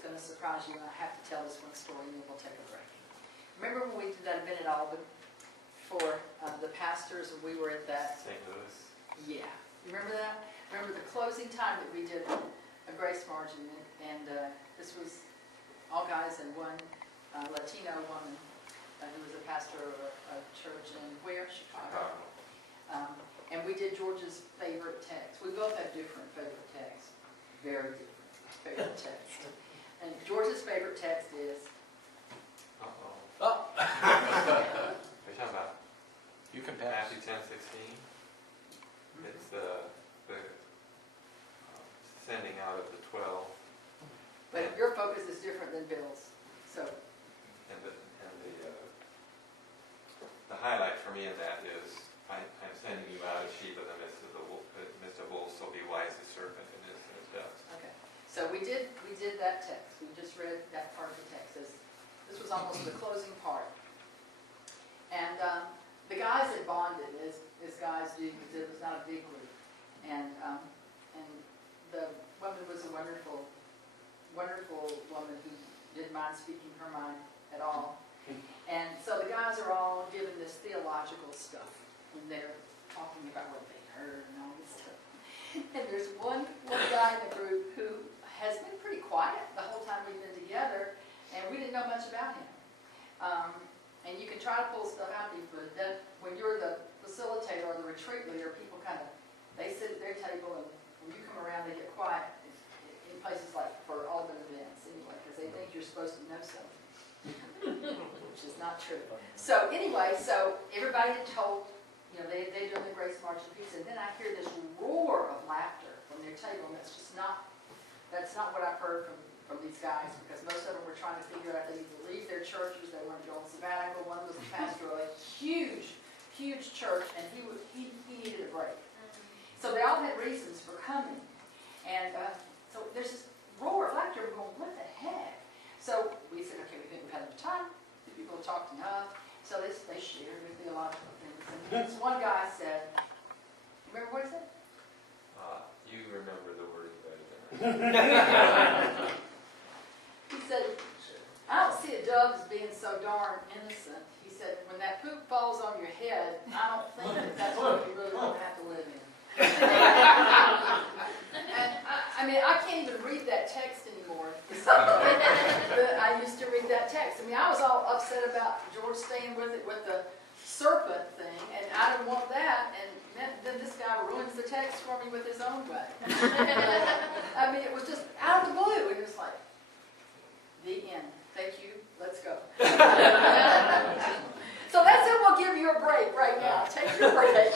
it's going to surprise you, and I have to tell this one story, and then we'll take a break. Remember when we did that event at Albany for the pastors, and we were at that? St. Louis. Yeah. You remember that? Remember the closing time that we did a grace margin, and this was all guys and one Latino woman who was a pastor of a church in where? Chicago. And we did George's favorite text. We both have different favorite texts. Very different favorite texts. And George's favorite text is? Uh-oh. Oh. What are you talking about? You can pass. Matthew 10:16. It's the sending out of the 12. But your focus is different than Bill's. So. And the highlight for me in that is I'm sending you out as sheep in the midst of wolves, so be wise as serpent and innocent as doves. Okay. So we did that text. We just read that part of the text. This was almost the closing part. And the guys that bonded, as guys do, because it was not a big group. And the woman was a wonderful, wonderful woman who didn't mind speaking her mind at all. And so the guys are all given this theological stuff when they're talking about what they heard and all this stuff. And there's one guy in the group who has been pretty quiet the whole time we've been together, and we didn't know much about him. And you can try to pull stuff out of him, but then when you're the facilitator or the retreat leader, people they sit at their table, and when you come around, they get quiet in places like for all the events anyway, because they think you're supposed to know something. Which is not true. So anyway, so everybody had told, they're doing the Grace March of Peace, and then I hear this roar of laughter from their table, and that's not what I've heard from these guys, because most of them were trying to figure out they either leave their churches, they want to go on sabbatical. One was the pastor of a huge, huge church, and he needed a break. So they all had reasons for coming, and so there's this roar of laughter. We're going, what the heck? So we said, okay, we think we've had enough time. The people have talked enough. So they shared the theological things. And this one guy said, remember what he said? You remember the word better than I. He said, I don't see a dove as being so darn innocent. He said, when that poop falls on your head, I don't think that's what you really want to have to live in. And I can't even read that text anymore. I used to read that text. I was all upset about George staying with it with the serpent thing, and I didn't want that, and then this guy ruins the text for me with his own way. It was just out of the blue, and it was like, the end. Thank you. Let's go. So that's it. We'll give you a break right now. Take your break.